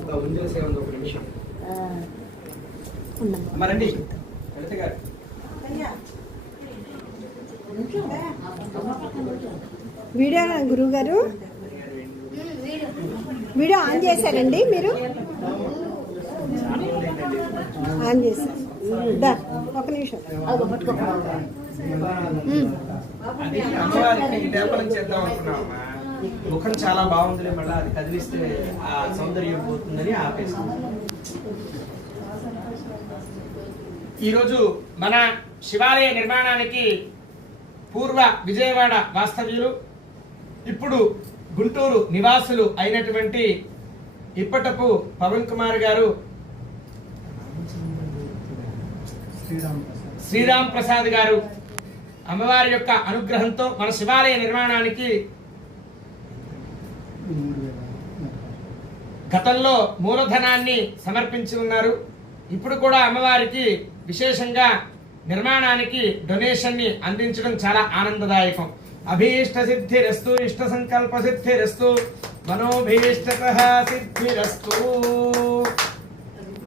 ఇంకా ఉండే సేవ ఉంది, ఒక నిమిషం మరండి లలిత గారు. వీడియో గురువు గారు వీడియో ఆన్ చేశారండి మీరు? ఆన్ చేశారు. ఒక నిమిషం అది అమ్మవారికి డెవలప్ చేద్దాం అనుకున్నామమ్మా. ముఖం చాలా బాగుంది, మళ్ళీ అది కదిలిస్తే ఆ సౌందర్యం పోతుందని ఆపేసింది. ఈరోజు మన శివాలయ నిర్మాణానికి పూర్వ విజయవాడ వాస్తవ్యులు, ఇప్పుడు గుంటూరు నివాసులు అయినటువంటి ఇప్పటపు పవన్ కుమార్ గారు, శ్రీరామ్ ప్రసాద్ గారు అమ్మవారి యొక్క అనుగ్రహంతో మన శివాలయ నిర్మాణానికి గతంలో మూలధనాన్ని సమర్పించి ఉన్నారు. ఇప్పుడు కూడా అమ్మవారికి విశేషంగా నిర్మాణానికి డొనేషన్ ని అందించడం చాలా ఆనందదాయకం. అభీష్ట సిద్ధిరస్తు, ఇష్ట సంకల్ప సిద్ధిరస్తు, మనోభీష్టతః సిద్ధిరస్తు.